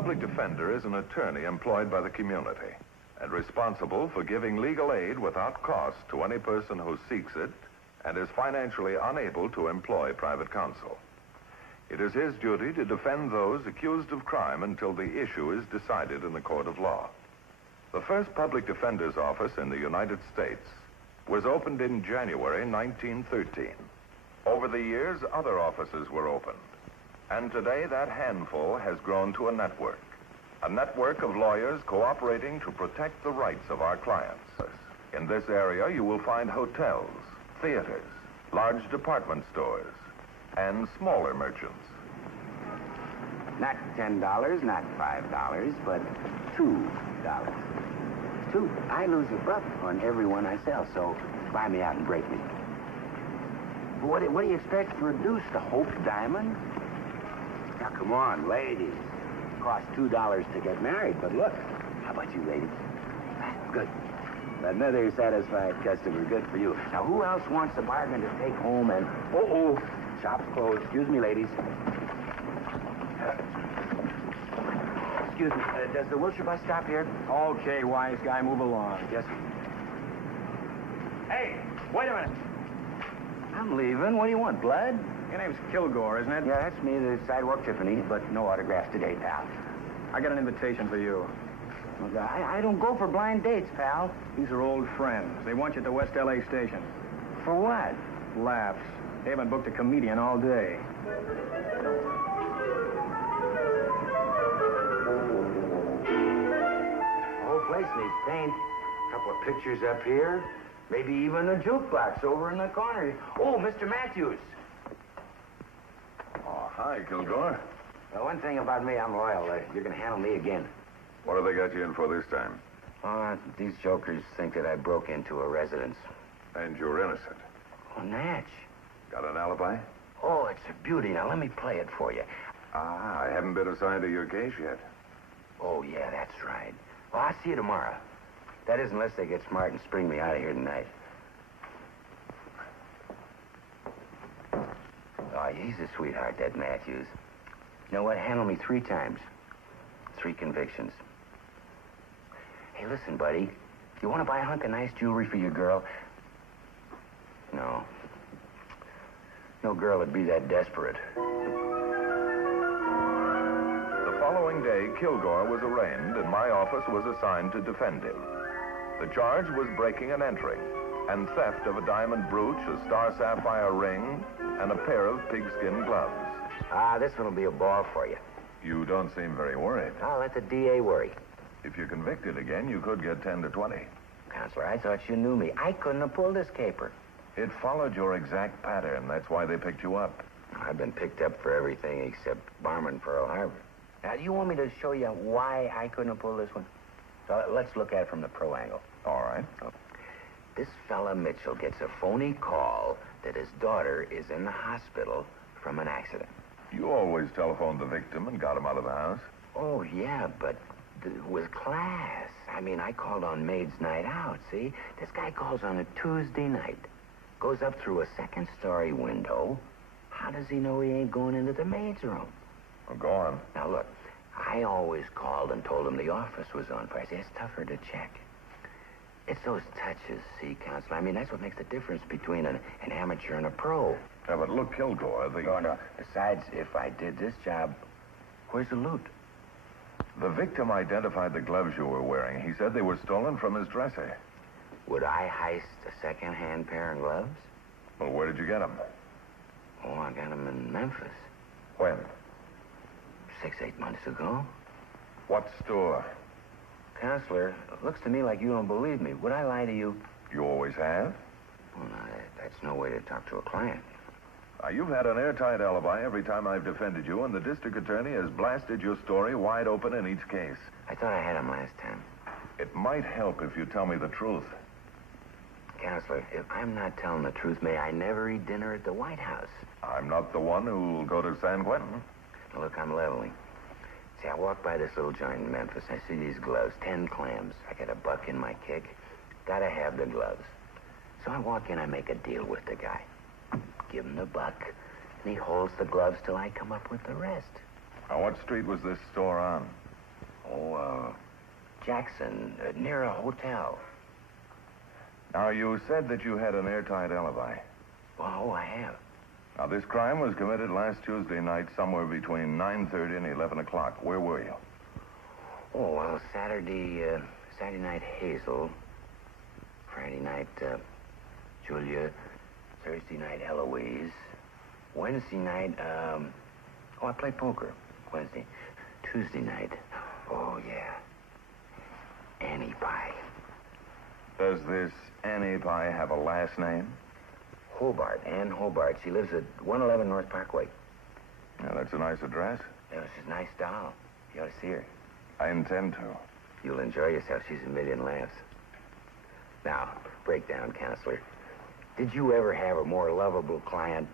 public defender is an attorney employed by the community and responsible for giving legal aid without cost to any person who seeks it and is financially unable to employ private counsel. It is his duty to defend those accused of crime until the issue is decided in the court of law. The first public defender's office in the United States was opened in January 1913. Over the years, other offices were opened. And today, that handful has grown to a network of lawyers cooperating to protect the rights of our clients. In this area, you will find hotels, theaters, large department stores, and smaller merchants. Not $10, not $5, but $2. I lose a buck on every one I sell, so buy me out and break me. What do you expect to reduce the Hope diamond? Now, come on, ladies. It costs $2 to get married, but look. How about you, ladies? Good. Another satisfied customer. Good for you. Now, who else wants a bargain to take home and... Oh, shop's closed. Excuse me, ladies. Excuse me. Does the Wilshire bus stop here? Okay, wise guy, move along. Yes. Hey, wait a minute. I'm leaving. What do you want, blood? Your name's Kilgore, isn't it? Yeah, that's me, the sidewalk Tiffany, but no autographs today, pal. I got an invitation for you. Well, I don't go for blind dates, pal. These are old friends. They want you at the West L.A. station. For what? Laughs. They haven't booked a comedian all day. The whole place needs paint. A couple of pictures up here. Maybe even a jukebox over in the corner. Oh, Mr. Matthews. Oh, hi, Kilgore. Well, one thing about me, I'm loyal. You're going to handle me again. What have they got you in for this time? These jokers think that I broke into a residence. And you're innocent. Oh, Natch. Got an alibi? Oh, it's a beauty. Now, let me play it for you. I haven't been assigned to your case yet. Oh, yeah, that's right. Well, I'll see you tomorrow. That is, unless they get smart and spring me out of here tonight. Oh, he's a sweetheart, that Matthews. You know what? Handle me 3 times. 3 convictions. Hey, listen, buddy. You want to buy a hunk of nice jewelry for your girl? No. No girl would be that desperate. The following day, Kilgore was arraigned, and my office was assigned to defend him. The charge was breaking and entering, and theft of a diamond brooch, a star sapphire ring, and a pair of pigskin gloves. This one will be a ball for you. You don't seem very worried. I'll let the DA worry. If you're convicted again, you could get 10 to 20. Counselor, I thought you knew me. I couldn't have pulled this caper. It followed your exact pattern. That's why they picked you up. I've been picked up for everything except barman Pearl Harbor. Now, do you want me to show you why I couldn't have pulled this one? So let's look at it from the pro angle. All right. This fella Mitchell gets a phony call that his daughter is in the hospital from an accident. You always telephoned the victim and got him out of the house. Oh, yeah, but with class. I mean, I called on maid's night out, see? This guy calls on a Tuesday night. Goes up through a second-story window. How does he know he ain't going into the maid's room? Well, go on. Now, look, I always called and told him the office was on fire. See, it's tougher to check. It's those touches, see, Counselor? I mean, that's what makes the difference between an amateur and a pro. Yeah, but look, Kilgore, No. Besides, if I did this job, where's the loot? The victim identified the gloves you were wearing. He said they were stolen from his dresser. Would I heist a second-hand pair of gloves? Well, where did you get them? Oh, I got them in Memphis. When? 6-8 months ago. What store? Counselor, it looks to me like you don't believe me. Would I lie to you? You always have? Well, no, that's no way to talk to a client. You've had an airtight alibi every time I've defended you, and the district attorney has blasted your story wide open in each case. I thought I had him last time. It might help if you tell me the truth. Counselor, if I'm not telling the truth, may I never eat dinner at the White House? I'm not the one who'll go to San Quentin. Now, look, I'm leveling. See, I walk by this little joint in Memphis. I see these gloves, 10 clams. I got a buck in my kick. Gotta have the gloves. So I walk in, I make a deal with the guy. Give him the buck, and he holds the gloves till I come up with the rest. Now, what street was this store on? Jackson, near a hotel. Now, you said that you had an airtight alibi. Oh, I have. Now, this crime was committed last Tuesday night somewhere between 9:30 and 11 o'clock. Where were you? Oh, well, Saturday night, Hazel. Friday night, Julia. Thursday night, Eloise. Wednesday night, I play poker. Wednesday. Tuesday night, oh, yeah, Annie Pie. Does this Annie Pie have a last name? Hobart, Ann Hobart. She lives at 111 North Parkway. Yeah, that's a nice address. Yeah, she's a nice doll. You ought to see her. I intend to. You'll enjoy yourself. She's a million laughs. Now, break down, counselor. Did you ever have a more lovable client?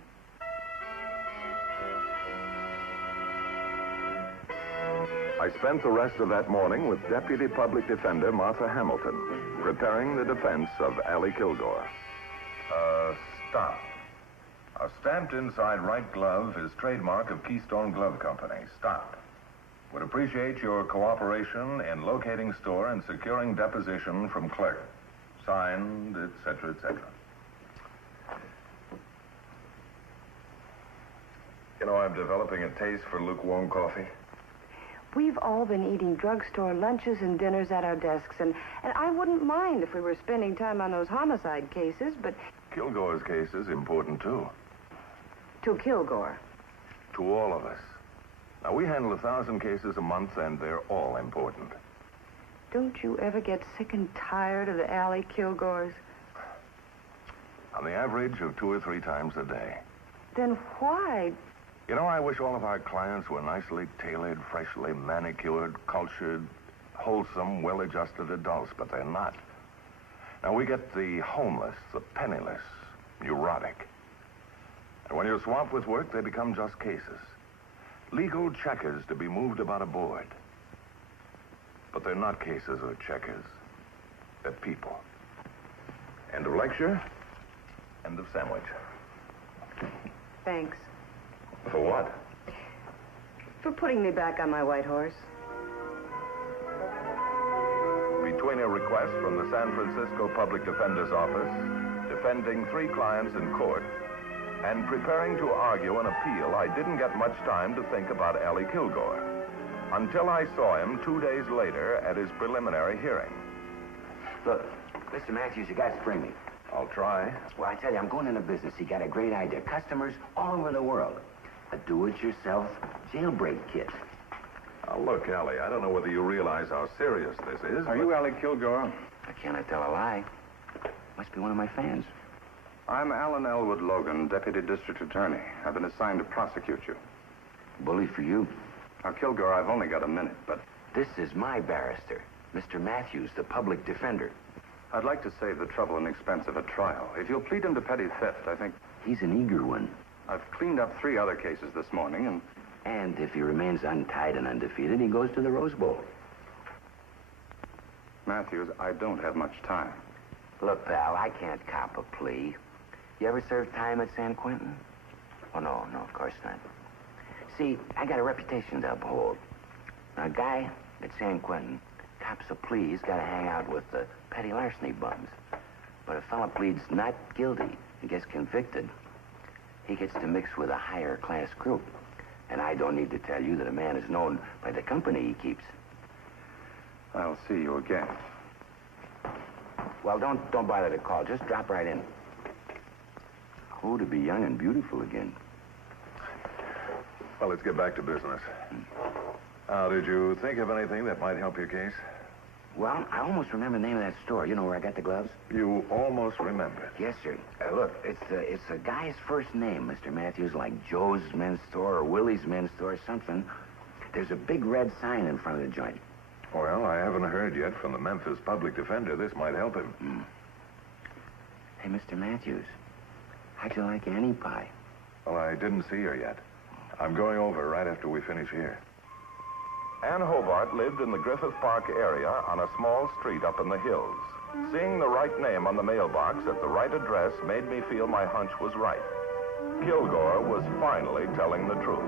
I spent the rest of that morning with Deputy Public Defender Martha Hamilton, preparing the defense of Allie Kilgore. Stop. A stamped inside right glove is trademark of Keystone Glove Company. Stop. Would appreciate your cooperation in locating store and securing deposition from clerk. Signed, etc., etc. You know, I'm developing a taste for lukewarm coffee. We've all been eating drugstore lunches and dinners at our desks, and I wouldn't mind if we were spending time on those homicide cases, but... Kilgore's case is important, too. To Kilgore. To all of us. Now, we handle 1,000 cases a month, and they're all important. Don't you ever get sick and tired of the Allie Kilgores? On the average of 2 or 3 times a day. Then why? You know, I wish all of our clients were nicely tailored, freshly manicured, cultured, wholesome, well-adjusted adults, but they're not. Now, we get the homeless, the penniless, neurotic. And when you're swamped with work, they become just cases. Legal checkers to be moved about a board. But they're not cases or checkers. They're people. End of lecture. End of sandwich. Thanks. For what? For putting me back on my white horse. Between a request from the San Francisco Public Defender's Office, defending 3 clients in court, and preparing to argue an appeal, I didn't get much time to think about Allie Kilgore until I saw him 2 days later at his preliminary hearing. Look, Mr. Matthews, you got to spring me. I'll try. Well, I tell you, I'm going into business. You got a great idea. Customers all over the world. A do-it-yourself jailbreak kit. Now, look, Allie, I don't know whether you realize how serious this is. Are you Allie Kilgore? I cannot tell a lie. Must be one of my fans. I'm Alan Elwood Logan, Deputy District Attorney. I've been assigned to prosecute you. Bully for you. Now, Kilgore, I've only got a minute, but This is my barrister, Mr. Matthews, the public defender. I'd like to save the trouble and expense of a trial. If you'll plead him to petty theft, I think... He's an eager one. I've cleaned up 3 other cases this morning, and... And if he remains untied and undefeated, he goes to the Rose Bowl. Matthews, I don't have much time. Look, pal, I can't cop a plea. You ever served time at San Quentin? Oh, no, of course not. See, I got a reputation to uphold. Now, a guy at San Quentin cops a plea, he's got to hang out with the petty larceny bums. But if a fella pleads not guilty and gets convicted, he gets to mix with a higher class group. And I don't need to tell you that a man is known by the company he keeps. I'll see you again. Well, don't bother to call. Just drop right in. Oh, to be young and beautiful again. Well, let's get back to business. Now, did you think of anything that might help your case? Well, I almost remember the name of that store. You know where I got the gloves? You almost remembered. Yes, sir. Look, it's a guy's first name, Mr. Matthews, like Joe's Men's Store or Willie's Men's Store or something. There's a big red sign in front of the joint. Well, I haven't heard yet from the Memphis Public Defender. This might help him. Hey, Mr. Matthews, how'd you like Annie Pie? Well, I didn't see her yet. I'm going over right after we finish here. Ann Hobart lived in the Griffith Park area on a small street up in the hills. Seeing the right name on the mailbox at the right address made me feel my hunch was right. Kilgore was finally telling the truth.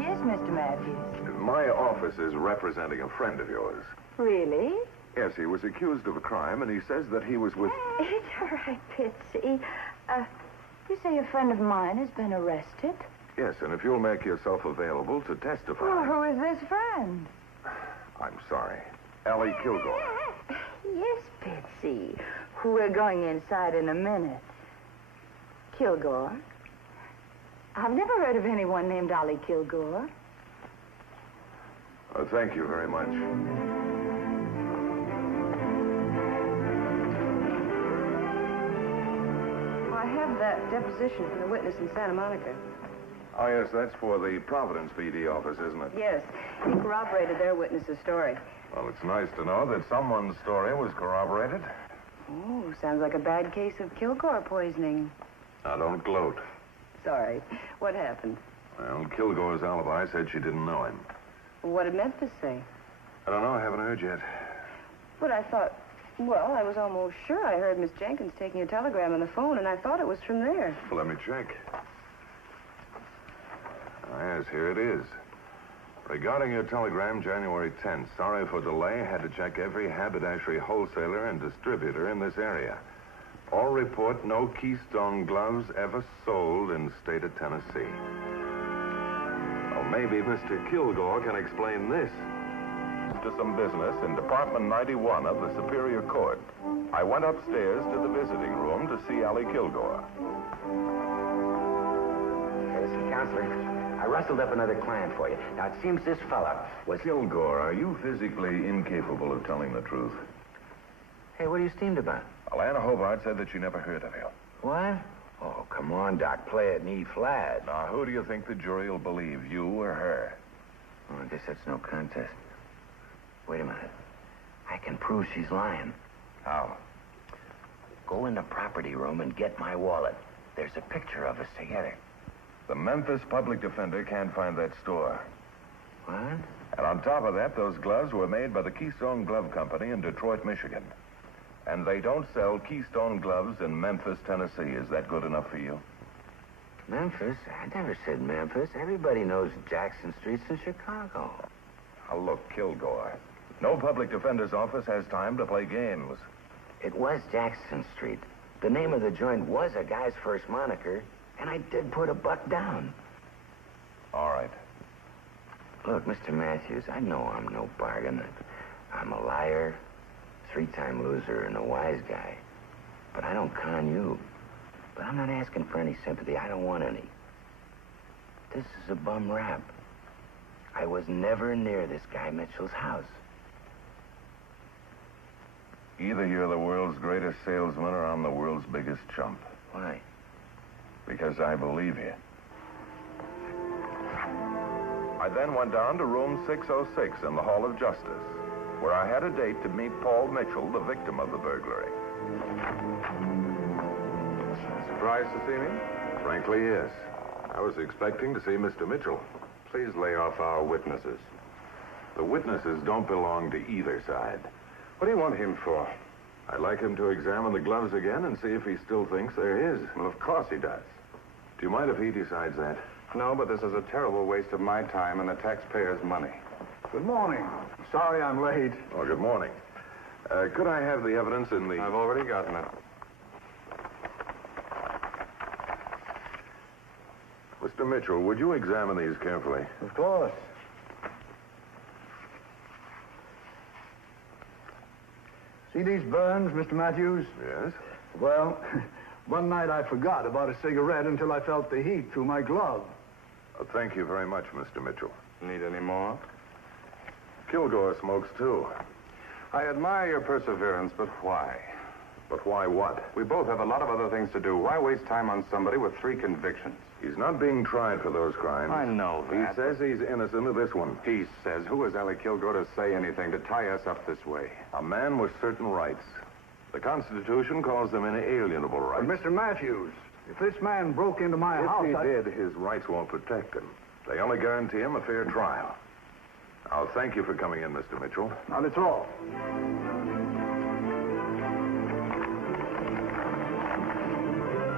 Yes, Mr. Matthews. My office is representing a friend of yours. Really? Yes, he was accused of a crime, and he says that he was with... It's all right, Bitsy. You say a friend of mine has been arrested? Yes, and if you'll make yourself available to testify... Well, who is this friend? I'm sorry. Allie Kilgore. Yes, Bitsy. We're going inside in a minute. Kilgore? I've never heard of anyone named Ollie Kilgore. Thank you very much. Well, I have that deposition from the witness in Santa Monica. Oh, yes, that's for the Providence PD office, isn't it? Yes, he corroborated their witness's story. Well, it's nice to know that someone's story was corroborated. Oh, sounds like a bad case of Kilgore poisoning. Now, don't gloat. Sorry. What happened? Well, Kilgore's alibi said she didn't know him. What did Memphis say? I don't know. I haven't heard yet. But I thought, well, I was almost sure I heard Miss Jenkins taking a telegram on the phone, and I thought it was from there. Well, let me check. Yes, here it is. Regarding your telegram, January 10th, sorry for delay. Had to check every haberdashery wholesaler and distributor in this area. All report no Keystone gloves ever sold in the state of Tennessee. Well, maybe Mr. Kilgore can explain this. To some business in Department 91 of the Superior Court. I went upstairs to the visiting room to see Allie Kilgore. Listen, Counselor, I rustled up another client for you. Now, it seems this fella was... Kilgore, are you physically incapable of telling the truth? Hey, what are you steamed about? Well, Anna Hobart said that she never heard of you. What? Oh, come on, Doc. Play it in E flat. Now, who do you think the jury will believe, you or her? Oh, I guess that's no contest. Wait a minute. I can prove she's lying. How? Go in the property room and get my wallet. There's a picture of us together. The Memphis public defender can't find that store. What? And on top of that, those gloves were made by the Keystone Glove Company in Detroit, Michigan. And they don't sell Keystone gloves in Memphis, Tennessee. Is that good enough for you? Memphis? I never said Memphis. Everybody knows Jackson Street's in Chicago. Now, look, Kilgore. No public defender's office has time to play games. It was Jackson Street. The name of the joint was a guy's first moniker, and I did put $1 down. All right. Look, Mr. Matthews, I know I'm no bargain. I'm a liar, 3-time loser, and a wise guy. But I don't con you. But I'm not asking for any sympathy. I don't want any. This is a bum rap. I was never near this guy Mitchell's house. Either you're the world's greatest salesman or I'm the world's biggest chump. Why? Because I believe you. I then went down to room 606 in the Hall of Justice, where I had a date to meet Paul Mitchell, the victim of the burglary. Surprised to see me? Frankly, yes. I was expecting to see Mr. Mitchell. Please lay off our witnesses. The witnesses don't belong to either side. What do you want him for? I'd like him to examine the gloves again and see if he still thinks they're his. Well, of course he does. Do you mind if he decides that? No, but this is a terrible waste of my time and the taxpayers' money. Good morning. Sorry I'm late. Oh, good morning. Could I have the evidence in the... I've already gotten it. Mr. Mitchell, would you examine these carefully? Of course. See these burns, Mr. Matthews? Yes? Well, one night I forgot about a cigarette until I felt the heat through my glove. Thank you very much, Mr. Mitchell. Need any more? Kilgore smokes, too. I admire your perseverance, but why? But why what? We both have a lot of other things to do. Why waste time on somebody with 3 convictions? He's not being tried for those crimes. I know that. He says he's innocent of this one. He says, who is Allie Kilgore to say anything, to tie us up this way? A man with certain rights. The Constitution calls them inalienable rights. But Mr. Matthews, if this man broke into my house, If he did, his rights won't protect him. They only guarantee him a fair trial. I'll thank you for coming in, Mr. Mitchell. Not at all.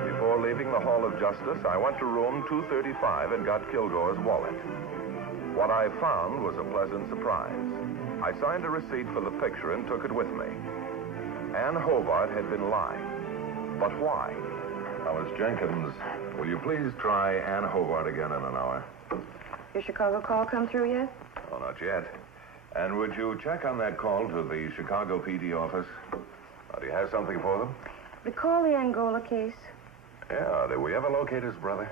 Before leaving the Hall of Justice, I went to room 235 and got Kilgore's wallet. What I found was a pleasant surprise. I signed a receipt for the picture and took it with me. Ann Hobart had been lying. But why? Now, Miss Jenkins, will you please try Ann Hobart again in an hour? Your Chicago call come through yet? Oh, not yet. And would you check on that call to the Chicago PD office? Do you have something for them? Recall the Angola case. Yeah, did we ever locate his brother?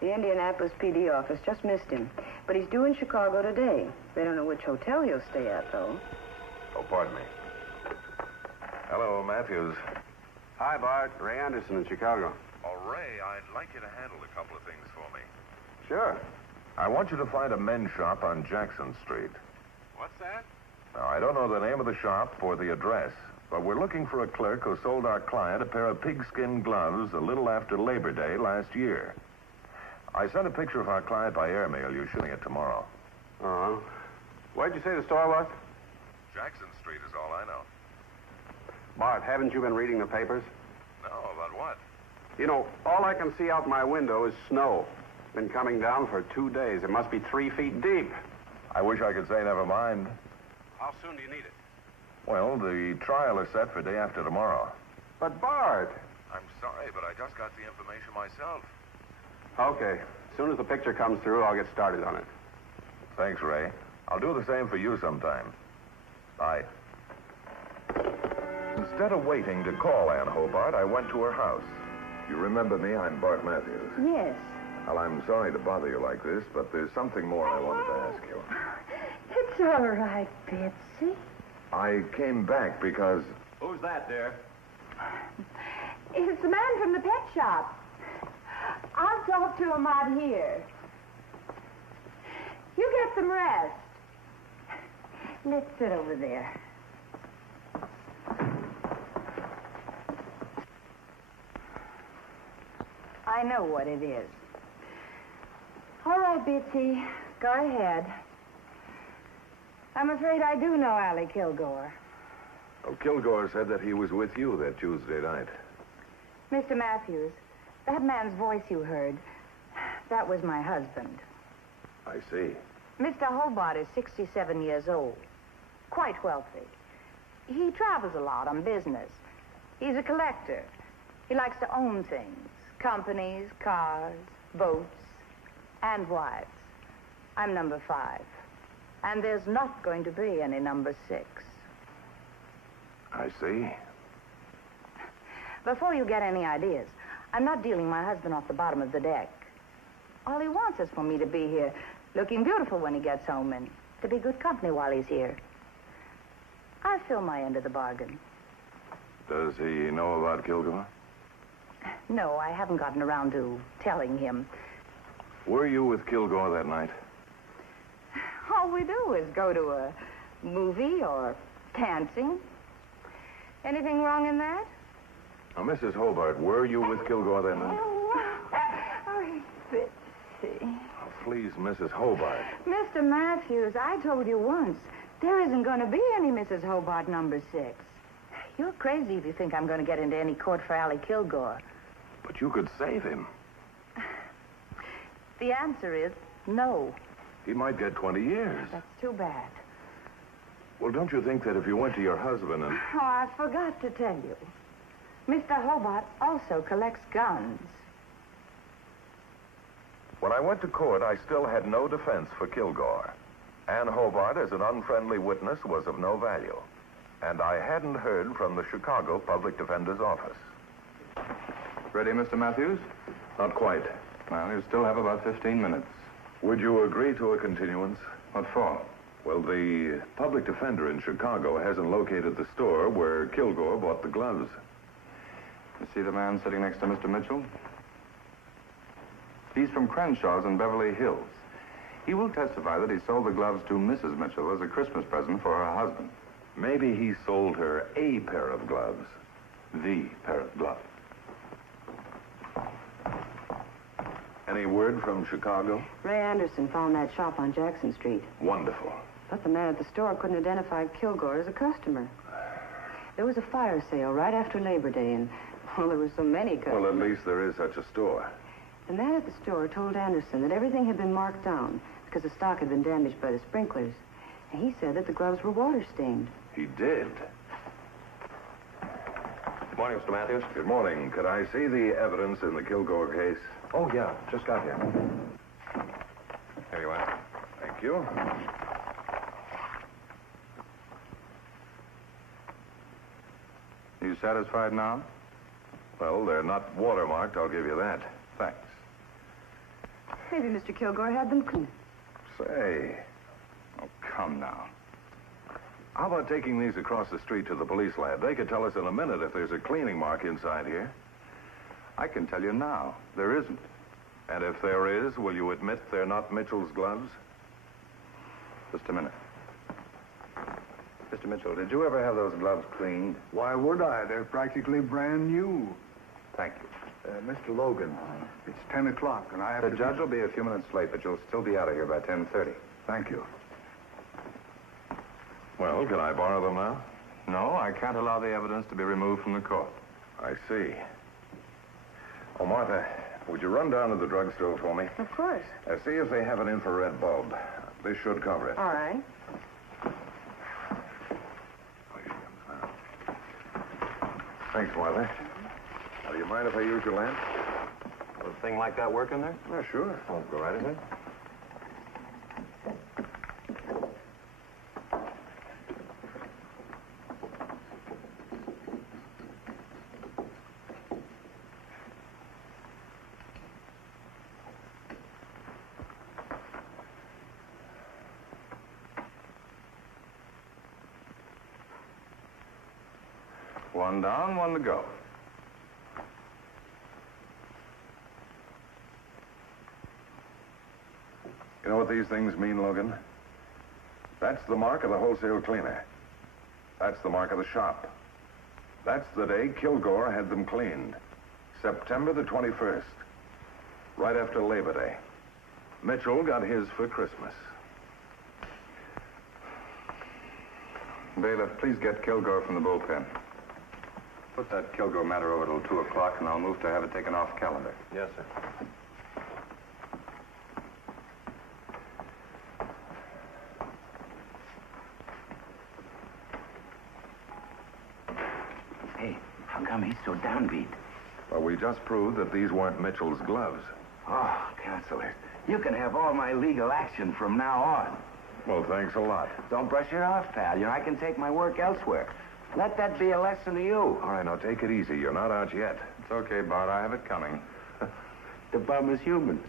The Indianapolis PD office just missed him. But he's due in Chicago today. They don't know which hotel he'll stay at, though. Oh, pardon me. Hello, Matthews. Hi, Bart. Ray Anderson in Chicago. Oh, Ray, I'd like you to handle a couple of things for me. Sure. I want you to find a men's shop on Jackson Street. What's that? Now, I don't know the name of the shop or the address, but we're looking for a clerk who sold our client a pair of pigskin gloves a little after Labor Day last year. I sent a picture of our client by airmail. You're shooting it tomorrow. Uh-huh. Where'd you say the store was? Jackson Street is all I know. Bart, haven't you been reading the papers? No, about what? You know, all I can see out my window is snow. Been coming down for 2 days. It must be 3 feet deep. I wish I could say never mind. How soon do you need it? Well, the trial is set for day after tomorrow. But, Bart... I'm sorry, but I just got the information myself. Okay. As soon as the picture comes through, I'll get started on it. Thanks, Ray. I'll do the same for you sometime. Bye. Instead of waiting to call Ann Hobart, I went to her house. You remember me? I'm Bart Matthews. Yes. Well, I'm sorry to bother you like this, but there's something more I wanted to ask you. It's all right, Betsy. I came back because... Who's that, dear? It's the man from the pet shop. I'll talk to him out here. You get some rest. Let's sit over there. I know what it is. All right, Betsy, go ahead. I'm afraid I do know Allie Kilgore. Oh, Kilgore said that he was with you that Tuesday night. Mr. Matthews, that man's voice you heard, that was my husband. I see. Mr. Hobart is 67 years old, quite wealthy. He travels a lot on business. He's a collector. He likes to own things, companies, cars, boats, and wives. I'm number 5. And there's not going to be any number 6. I see. Before you get any ideas, I'm not dealing my husband off the bottom of the deck. All he wants is for me to be here, looking beautiful when he gets home, and to be good company while he's here. I fill my end of the bargain. Does he know about Kilgore? No, I haven't gotten around to telling him. Were you with Kilgore that night? All we do is go to a movie or dancing. Anything wrong in that? Now, Mrs. Hobart, were you with Kilgore that night? Oh, Betsy. Oh, please, Mrs. Hobart. Mr. Matthews, I told you once, there isn't going to be any Mrs. Hobart number 6. You're crazy if you think I'm going to get into any court for Allie Kilgore. But you could save him. The answer is no. He might get 20 years. That's too bad. Well, don't you think that if you went to your husband and... Oh, I forgot to tell you. Mr. Hobart also collects guns. When I went to court, I still had no defense for Kilgore. Ann Hobart, as an unfriendly witness, was of no value. And I hadn't heard from the Chicago Public Defender's office. Ready, Mr. Matthews? Not quite. Well, you still have about 15 minutes. Would you agree to a continuance? What for? Well, the public defender in Chicago hasn't located the store where Kilgore bought the gloves. You see the man sitting next to Mr. Mitchell? He's from Crenshaw's in Beverly Hills. He will testify that he sold the gloves to Mrs. Mitchell as a Christmas present for her husband. Maybe he sold her a pair of gloves. The pair of gloves. Any word from Chicago? Ray Anderson found that shop on Jackson Street. Wonderful. But the man at the store couldn't identify Kilgore as a customer. There was a fire sale right after Labor Day, and, well, there were so many customers. Well, at least there is such a store. The man at the store told Anderson that everything had been marked down because the stock had been damaged by the sprinklers. And he said that the gloves were water-stained. He did. Good morning, Mr. Matthews. Good morning. Could I see the evidence in the Kilgore case? Oh, yeah. Just got here. Here you are. Thank you. You satisfied now? Well, they're not watermarked, I'll give you that. Thanks. Maybe Mr. Kilgore had them cleaned. Say, Oh, come now. how about taking these across the street to the police lab? They could tell us in a minute if there's a cleaning mark inside here. I can tell you now, there isn't. And if there is, will you admit they're not Mitchell's gloves? Just a minute. Mr. Mitchell, did you ever have those gloves cleaned? Why would I? They're practically brand new. Thank you. Mr. Logan, it's 10 o'clock, and I have The to... judge will be a few minutes late, but you'll still be out of here by 10:30. Thank you. Well, can I borrow them now? No, I can't allow the evidence to be removed from the court. I see. Oh, Martha, would you run down to the drugstore for me? Of course. See if they have an infrared bulb. This should cover it. All right. Thanks, Martha. Now, do you mind if I use your lamp? Will a thing like that work in there? Yeah, sure. Oh, go right ahead. One down, one to go. You know what these things mean, Logan? That's the mark of the wholesale cleaner. That's the mark of the shop. That's the day Kilgore had them cleaned. September the 21st. Right after Labor Day. Mitchell got his for Christmas. Bailiff, please get Kilgore from the bullpen. Put that Kilgore matter over till 2 o'clock, and I'll move to have it taken off calendar. Yes, sir. Hey, how come he's so downbeat? Well, we just proved that these weren't Mitchell's gloves. Oh, Counselor, you can have all my legal action from now on. Well, thanks a lot. Don't brush it off, pal. You know, I can take my work elsewhere. Let that be a lesson to you. All right, now take it easy. You're not out yet. It's okay, Bart. I have it coming. The bum is human.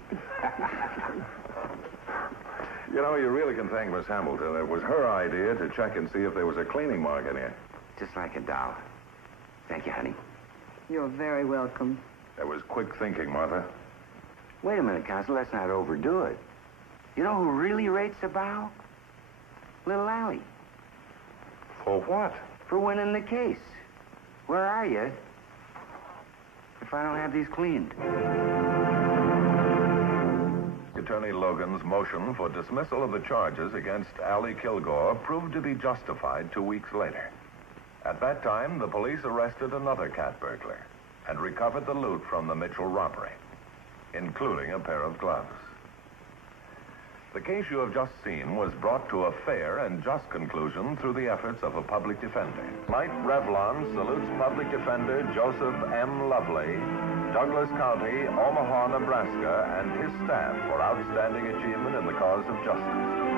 You know, you really can thank Miss Hamilton. It was her idea to check and see if there was a cleaning mark in here. Just like a doll. Thank you, honey. You're very welcome. That was quick thinking, Martha. Wait a minute, Counselor. Let's not overdo it. You know who really rates a bow? Little Allie. For what? For winning the case. Where are you if I don't have these cleaned? Attorney Logan's motion for dismissal of the charges against Allie Kilgore proved to be justified 2 weeks later. At that time, the police arrested another cat burglar and recovered the loot from the Mitchell robbery, including a pair of gloves. The case you have just seen was brought to a fair and just conclusion through the efforts of a public defender. Knight Revlon salutes Public Defender Joseph M. Lovely, Douglas County, Omaha, Nebraska, and his staff for outstanding achievement in the cause of justice.